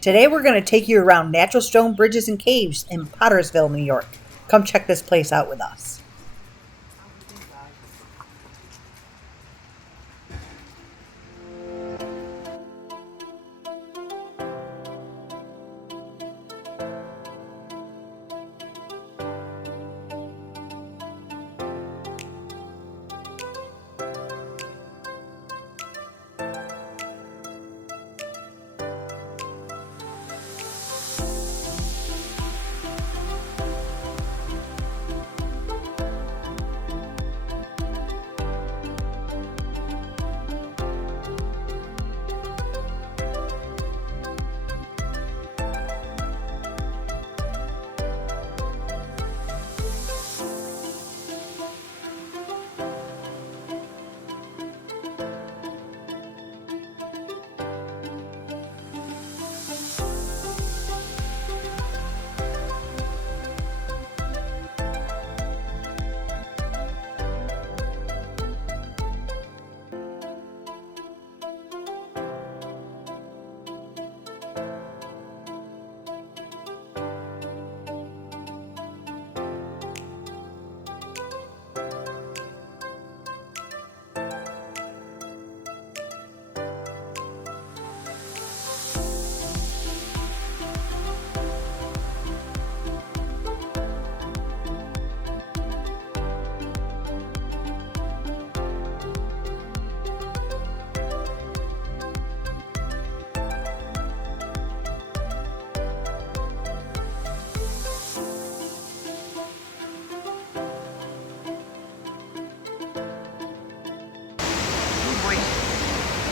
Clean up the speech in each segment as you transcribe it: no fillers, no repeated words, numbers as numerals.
Today we're going to take you around natural stone bridges and caves in Pottersville, New York. Come check this place out with us.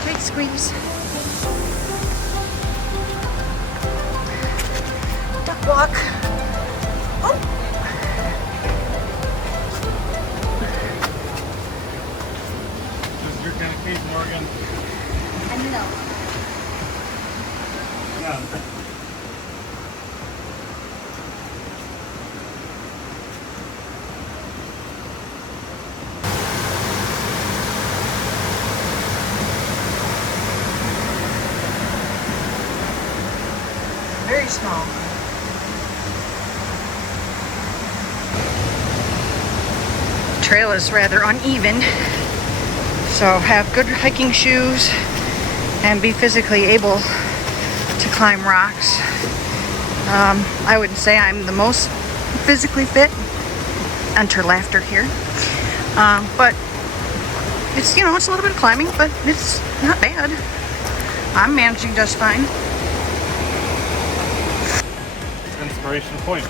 Tight squeeze. Duck walk. Oh. This is your kind of cave, Morgan. I know. Yeah. Very small. Trail is rather uneven, so have good hiking shoes and be physically able to climb rocks. I wouldn't say I'm the most physically fit. Enter laughter here. But it's, it's a little bit of climbing, but it's not bad. I'm managing just fine. Inspiration point.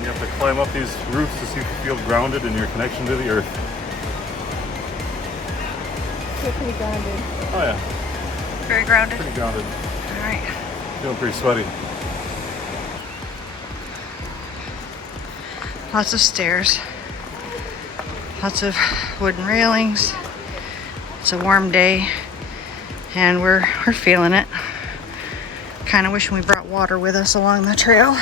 You have to climb up these roofs to see if you feel grounded in your connection to the earth. Feel pretty grounded. Oh yeah. Very grounded. Pretty grounded. All right. Feeling pretty sweaty. Lots of stairs. Lots of wooden railings. It's a warm day, and we're feeling it. Kind of wishing we brought water with us along the trail.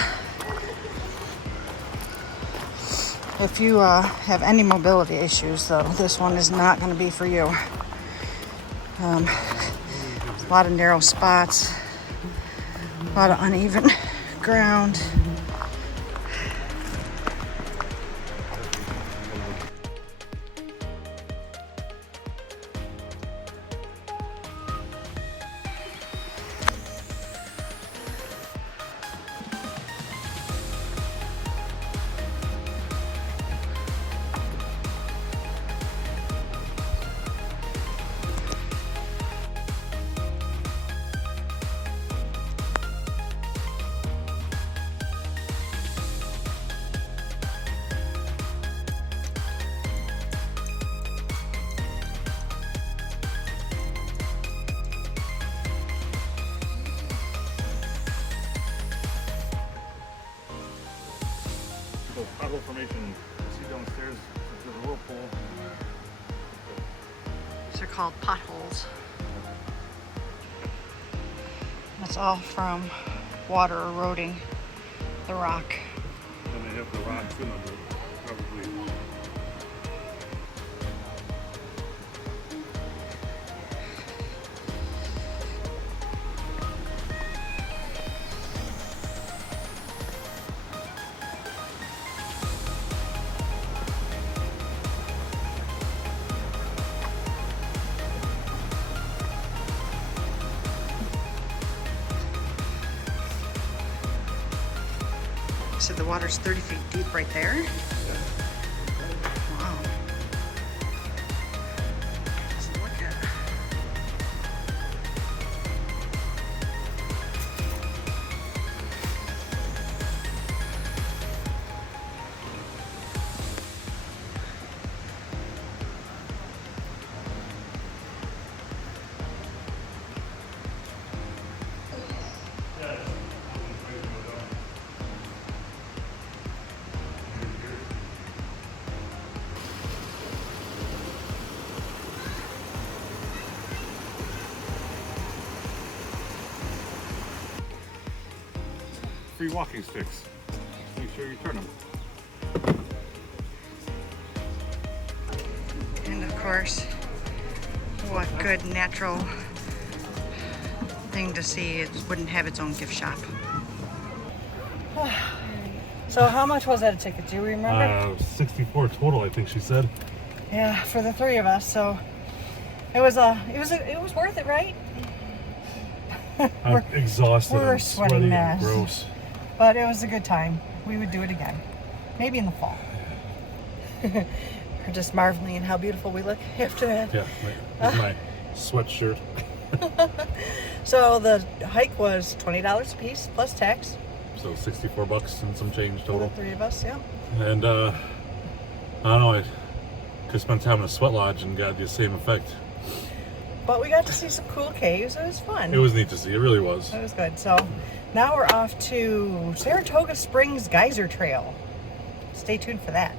If you have any mobility issues, though, this one is not going to be for you. A lot of narrow spots, a lot of uneven ground. Pothole formation. You see downstairs, there's a whirlpool. These are called potholes. That's all from water eroding the rock. And they have the rocks in them, probably. So the water's 30 feet deep right there. Wow. Let's look at it. Free walking sticks. Make sure you turn them. And of course, what good natural thing to see. It wouldn't have its own gift shop. So how much was that a ticket? Do you remember? 64 total, I think she said. Yeah, for the three of us. So it was worth it, right? I'm exhausted. we're a and sweaty sweaty mess. and gross. But it was a good time. We would do it again. Maybe in the fall. We're just marveling at how beautiful we look after that. Yeah, my sweatshirt. So the hike was $20 a piece plus tax So 64 bucks and some change for the total. three of us. Yeah. And I don't know, I could spend time in a sweat lodge and got the same effect. But we got to see some cool caves. It was fun. It was neat to see. It really was. It was good. So now we're off to Saratoga Springs Geyser Trail. Stay tuned for that.